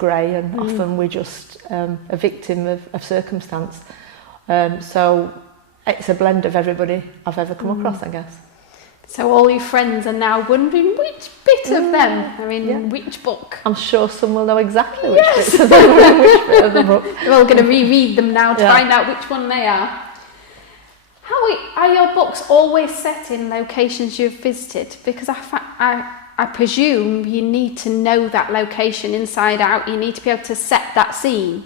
grey, and often we're just a victim of circumstance. So it's a blend of everybody I've ever come across, I guess. So all your friends are now wondering which bit of them are in which book. I'm sure some will know exactly which bits of them are in which bit of the book. We're all going to reread them now to find out which one they are. How are your books always set in locations you've visited? Because I presume you need to know that location inside out. You need to be able to set that scene.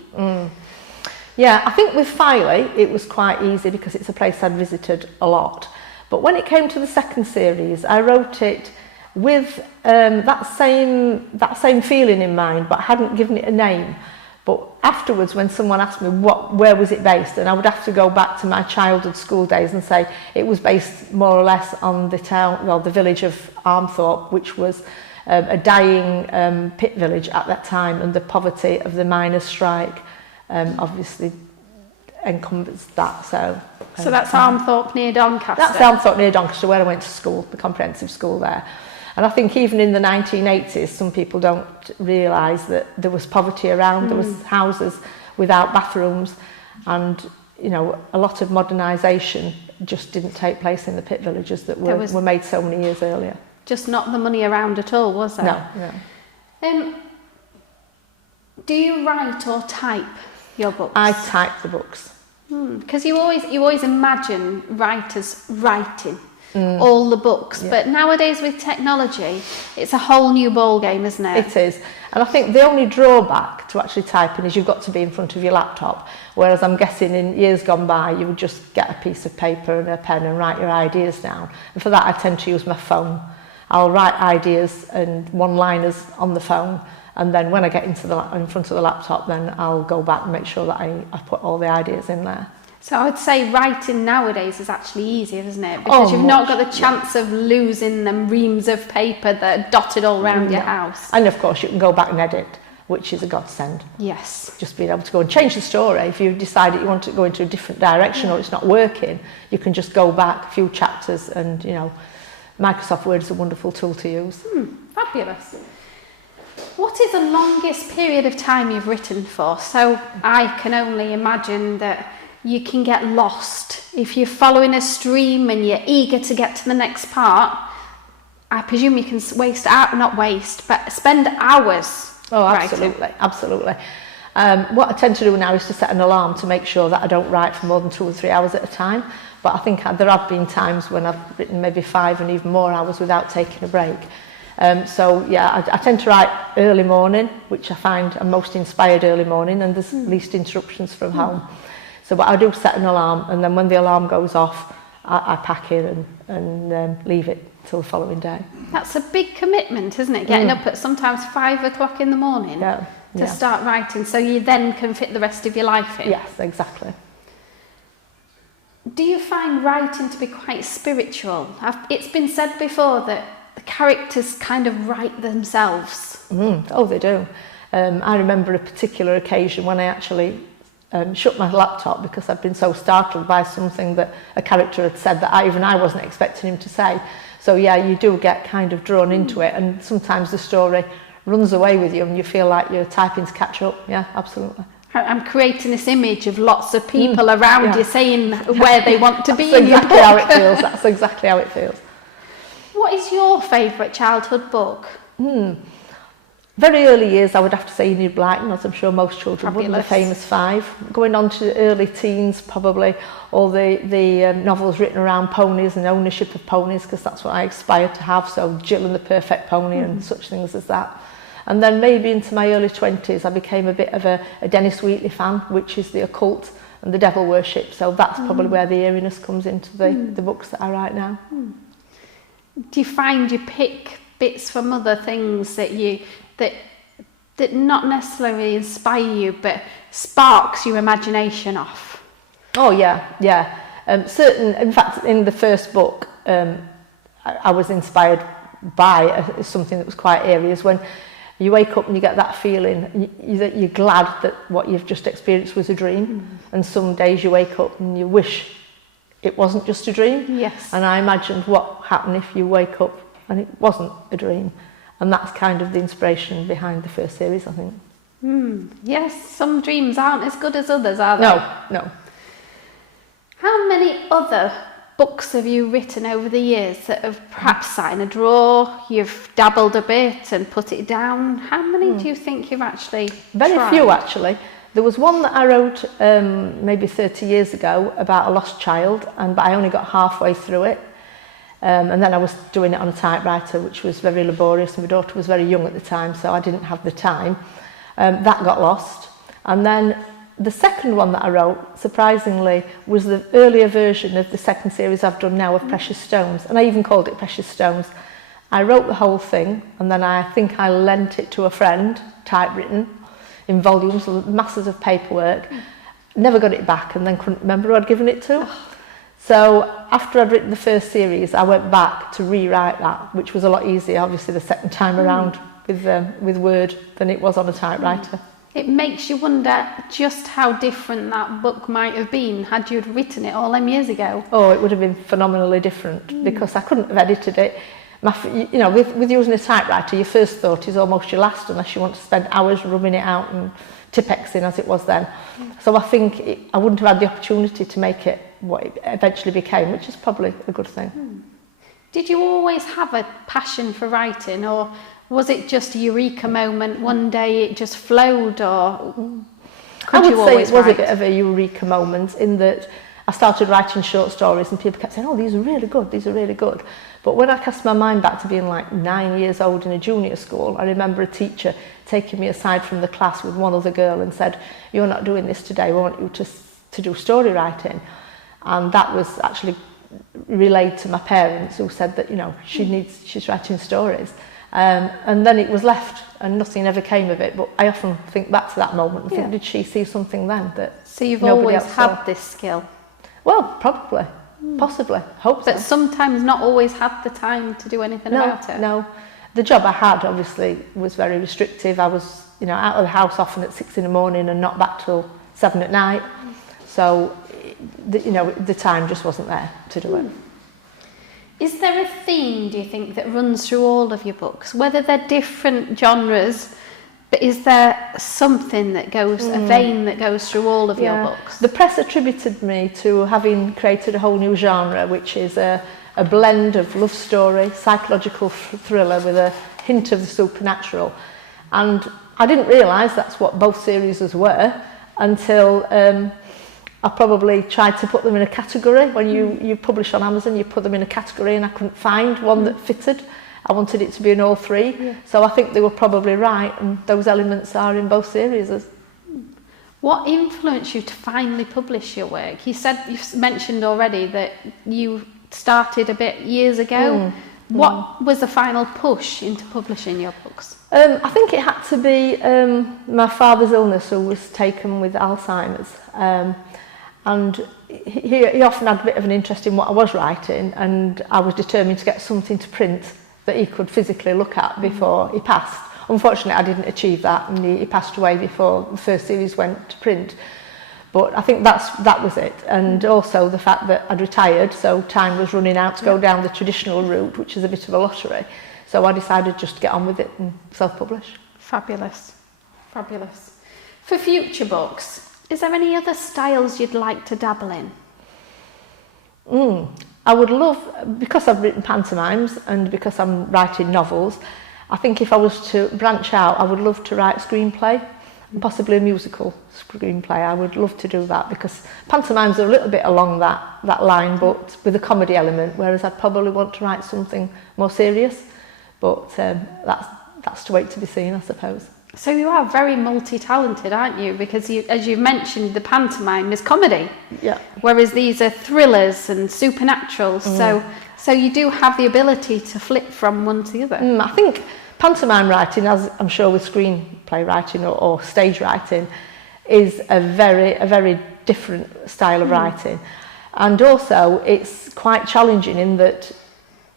Yeah, I think with Filey it was quite easy because it's a place I'd visited a lot. But when it came to the second series, I wrote it with that same feeling in mind, but hadn't given it a name. But afterwards, when someone asked me where was it based, and I would have to go back to my childhood school days and say it was based more or less on the village of Armthorpe, which was a dying pit village at that time, and the poverty of the miners' strike obviously encompassed that. So that's Armthorpe near Doncaster? That's Armthorpe near Doncaster, where I went to school, the comprehensive school there. And I think even in the 1980s, some people don't realise that there was poverty around. There was houses without bathrooms, and a lot of modernisation just didn't take place in the pit villages that were made so many years earlier. Just not the money around at all, was there? No. Do you write or type your books? I type the books. Because you always imagine writers writing all the books, but nowadays with technology, it's a whole new ball game, isn't it? It is, and I think the only drawback to actually typing is you've got to be in front of your laptop. Whereas I'm guessing in years gone by, you would just get a piece of paper and a pen and write your ideas down. And for that, I tend to use my phone. I'll write ideas and one-liners on the phone, and then when I get in front of the laptop, then I'll go back and make sure that I put all the ideas in there. So I would say writing nowadays is actually easier, isn't it? Because you've not got the chance of losing them reams of paper that are dotted all around your house. And of course you can go back and edit, which is a godsend. Yes. Just being able to go and change the story. If you decide that you want to go into a different direction or it's not working, you can just go back a few chapters, and Microsoft Word is a wonderful tool to use. Fabulous. What is the longest period of time you've written for? So I can only imagine that you can get lost. If you're following a stream and you're eager to get to the next part, I presume you can spend hours. Oh, absolutely, writing. Absolutely. What I tend to do now is to set an alarm to make sure that I don't write for more than 2 or 3 hours at a time. But I think there have been times when I've written maybe 5 and even more hours without taking a break. I tend to write early morning, which I find I'm most inspired early morning, and there's least interruptions from home. But I do set an alarm, and then when the alarm goes off, I pack in and leave it till the following day. That's a big commitment, isn't it? Getting up at sometimes 5 o'clock in the morning to start writing, so you then can fit the rest of your life in. Yes, exactly. Do you find writing to be quite spiritual? It's been said before that the characters kind of write themselves. Oh, they do. I remember a particular occasion when I actually shut my laptop because I'd been so startled by something that a character had said that I wasn't expecting him to say. So you do get kind of drawn into it, and sometimes the story runs away with you and you feel like you're typing to catch up. Yeah, absolutely. I'm creating this image of lots of people around you saying where they want to be in your book. That's exactly how it feels. That's exactly how it feels. What is your favourite childhood book? Very early years, I would have to say Enid Blyton, as I'm sure most children would, the famous 5. Going on to early teens, probably all the novels written around ponies and ownership of ponies, because that's what I aspired to have. So Jill and the Perfect Pony and such things as that. And then maybe into my early 20s, I became a bit of a Dennis Wheatley fan, which is the occult and the devil worship. So that's probably where the eeriness comes into the books that I write now. Do you find you pick bits from other things that that not necessarily inspire you, but sparks your imagination off? Oh yeah. In fact, in the first book, I was inspired by something that was quite eerie. Is when you wake up and you get that feeling that you're glad that what you've just experienced was a dream, and some days you wake up and you wish it wasn't just a dream. Yes. And I imagined what happened if you wake up and it wasn't a dream. And that's kind of the inspiration behind the first series, I think. Yes, some dreams aren't as good as others, are they? No. How many other books have you written over the years that have perhaps sat in a drawer, you've dabbled a bit and put it down? How many do you think you've actually Very tried? few, actually. There was one that I wrote maybe 30 years ago about a lost child, but I only got halfway through it. And then I was doing it on a typewriter, which was very laborious. My daughter was very young at the time, so I didn't have the time. That got lost. And then the second one that I wrote, surprisingly, was the earlier version of the second series I've done now of Precious Stones. And I even called it Precious Stones. I wrote the whole thing, and then I think I lent it to a friend, typewritten, in volumes, masses of paperwork. Never got it back, and then couldn't remember who I'd given it to. So after I'd written the first series, I went back to rewrite that, which was a lot easier, obviously, the second time around with Word than it was on a typewriter. It makes you wonder just how different that book might have been had you written it all them years ago. Oh, it would have been phenomenally different because I couldn't have edited it. You know, with using a typewriter, your first thought is almost your last unless you want to spend hours rubbing it out and Tipexing as it was then. So I think I wouldn't have had the opportunity to make it what it eventually became, which is probably a good thing. Did you always have a passion for writing, or was it just a eureka moment one day it just flowed, or could you always I would say it was write? a bit of a eureka moment in that I started writing short stories and people kept saying, oh, these are really good, these are really good. But when I cast my mind back to being like 9 years old in a junior school, I remember a teacher taking me aside from the class with one other girl and said, you're not doing this today, we want you to do story writing. And that was actually relayed to my parents, who said that, you know, she's writing stories. And then it was left and nothing ever came of it. But I often think back to that moment and think, did she see something then that So you've nobody always else had saw? this skill? Well, probably, possibly, hope But so. sometimes not always had the time to do anything about it? No. The job I had obviously was very restrictive. I was, you know, out of the house often at 6 in the morning and not back till 7 at night. So, you know, the time just wasn't there to do it. Is there a theme, do you think, that runs through all of your books? Whether they're different genres, but is there something that goes, a vein that goes through all of your books? The press attributed me to having created a whole new genre, which is a blend of love story, psychological thriller with a hint of the supernatural. And I didn't realise that's what both series were until I probably tried to put them in a category. When you publish on Amazon, you put them in a category and I couldn't find one that fitted. I wanted it to be in all three. Yeah. So I think they were probably right, and those elements are in both series. What influenced you to finally publish your work? You've mentioned already that you started a bit years ago. What was the final push into publishing your books? I think it had to be my father's illness, who was taken with Alzheimer's. And he often had a bit of an interest in what I was writing, and I was determined to get something to print that he could physically look at before he passed. Unfortunately, I didn't achieve that, and he passed away before the first series went to print. But I think that was it, and also the fact that I'd retired, so time was running out to go down the traditional route, which is a bit of a lottery. So I decided just to get on with it and self-publish. Fabulous, fabulous. For future books, is there any other styles you'd like to dabble in? I would love, because I've written pantomimes and because I'm writing novels, I think if I was to branch out, I would love to write screenplay, and possibly a musical screenplay. I would love to do that because pantomimes are a little bit along that line, but with a comedy element, whereas I'd probably want to write something more serious. But that's to wait to be seen, I suppose. So you are very multi-talented, aren't you? Because as you mentioned, the pantomime is comedy. Yeah. Whereas these are thrillers and supernaturals. So you do have the ability to flip from one to the other. I think pantomime writing, as I'm sure with screenplay writing or stage writing, is a very different style of writing. And also it's quite challenging in that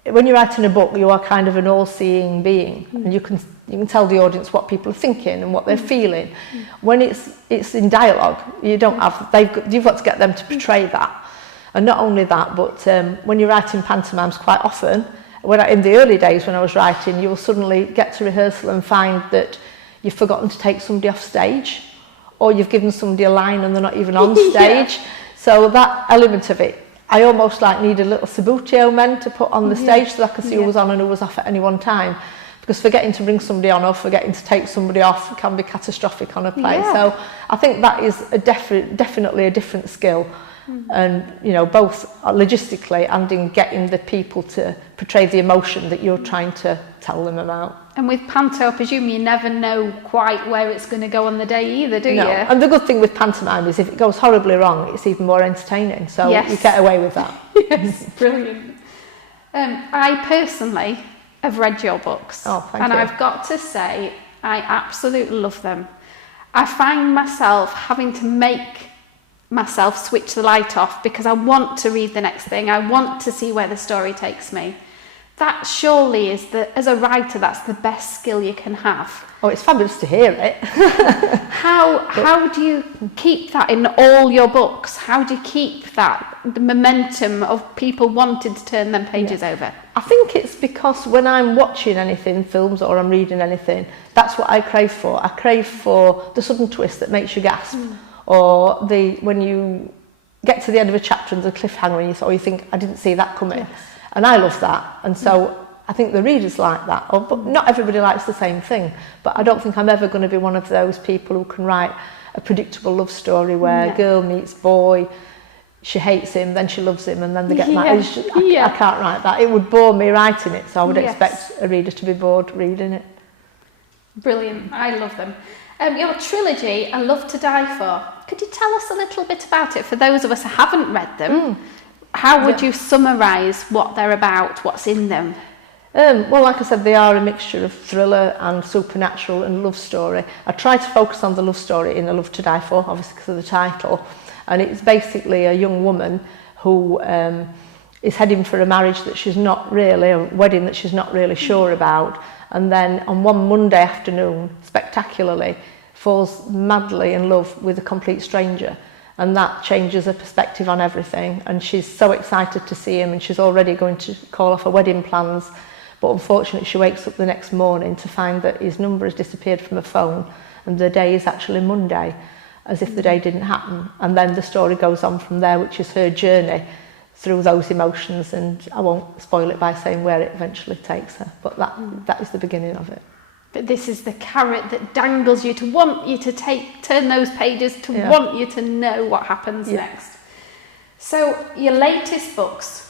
when you're writing a book, you are kind of an all-seeing being, and you can tell the audience what people are thinking and what they're feeling. When it's in dialogue, you've got to get them to portray that. And not only that, but when you're writing pantomimes, quite often, in the early days when I was writing, you will suddenly get to rehearsal and find that you've forgotten to take somebody off stage, or you've given somebody a line and they're not even on stage. So that element of it, I almost like need a little Sabutio men to put on the stage so that I can see who was on and who was off at any one time. Because forgetting to bring somebody on or forgetting to take somebody off can be catastrophic on a play. So I think that is definitely a different skill. And, you know, both logistically and in getting the people to portray the emotion that you're trying to tell them about. And with Panto, I presume you never know quite where it's going to go on the day either, do you? No. And the good thing with pantomime is if it goes horribly wrong, it's even more entertaining. So you get away with that. Yes, brilliant. I personally have read your books. Oh, thank you. And I've got to say, I absolutely love them. I find myself having to make myself switch the light off because I want to read the next thing. I want to see where the story takes me. That surely is, as a writer, that's the best skill you can have. Oh, it's fabulous to hear it. How do you keep that in all your books? How do you keep the momentum of people wanting to turn them pages over? I think it's because when I'm watching anything, films, or I'm reading anything, that's what I crave for. I crave for the sudden twist that makes you gasp, or when you get to the end of a chapter and the cliffhanger and you think, I didn't see that coming. Yes. And I love that. And so I think the readers like that. But not everybody likes the same thing. But I don't think I'm ever going to be one of those people who can write a predictable love story where girl meets boy, she hates him, then she loves him, and then they get married. I can't write that. It would bore me writing it, so I would expect a reader to be bored reading it. Brilliant. I love them. Your trilogy, A Love to Die For, could you tell us a little bit about it for those of us who haven't read them? How would you summarise what they're about, what's in them? Well, like I said, they are a mixture of thriller and supernatural and love story. I try to focus on the love story in A Love to Die For, obviously because of the title. And it's basically a young woman who is heading for a marriage that she's not really, a wedding that she's not really sure about. And then on one Monday afternoon, spectacularly, falls madly in love with a complete stranger. And that changes her perspective on everything. And she's so excited to see him, and she's already going to call off her wedding plans. But unfortunately, she wakes up the next morning to find that his number has disappeared from her phone, and the day is actually Monday, as if the day didn't happen. And then the story goes on from there, which is her journey through those emotions. And I won't spoil it by saying where it eventually takes her, but that is the beginning of it. But this is the carrot that dangles you to want you to turn those pages, to want you to know what happens next. So your latest books,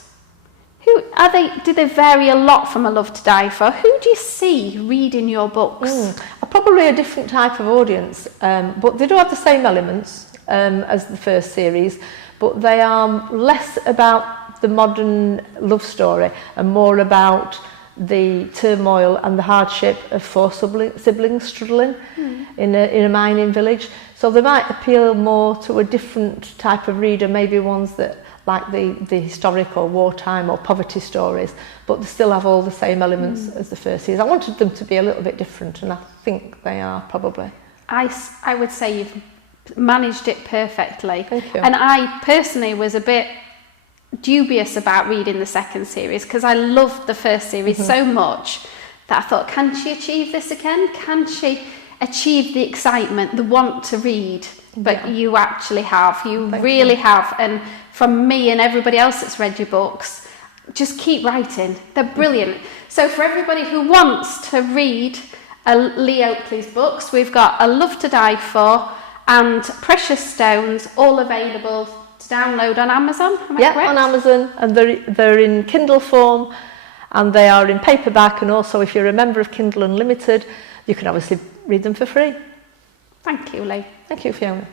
who are they? Do they vary a lot from A Love to Die For? Who do you see reading your books? Probably a different type of audience, but they do have the same elements as the first series, but they are less about the modern love story and more about the turmoil and the hardship of four siblings struggling in a mining village. So they might appeal more to a different type of reader, maybe ones that like the historic or wartime or poverty stories, but they still have all the same elements as the first series. I wanted them to be a little bit different, and I think they are probably. I would say you've managed it perfectly. Thank you. And I personally was a bit dubious about reading the second series because I loved the first series so much that I thought, can she achieve this again? Can she achieve the excitement, the want to read? But you actually have. You really have. And from me and everybody else that's read your books, just keep writing. They're brilliant. So for everybody who wants to read Leigh Oakley's books, we've got A Love to Die For and Precious Stones, all available to download on Amazon. Am I correct? On Amazon, and they're in Kindle form, and they are in paperback, and also if you're a member of Kindle Unlimited, you can obviously read them for free. Thank you, Leigh. Thank you, Fiona.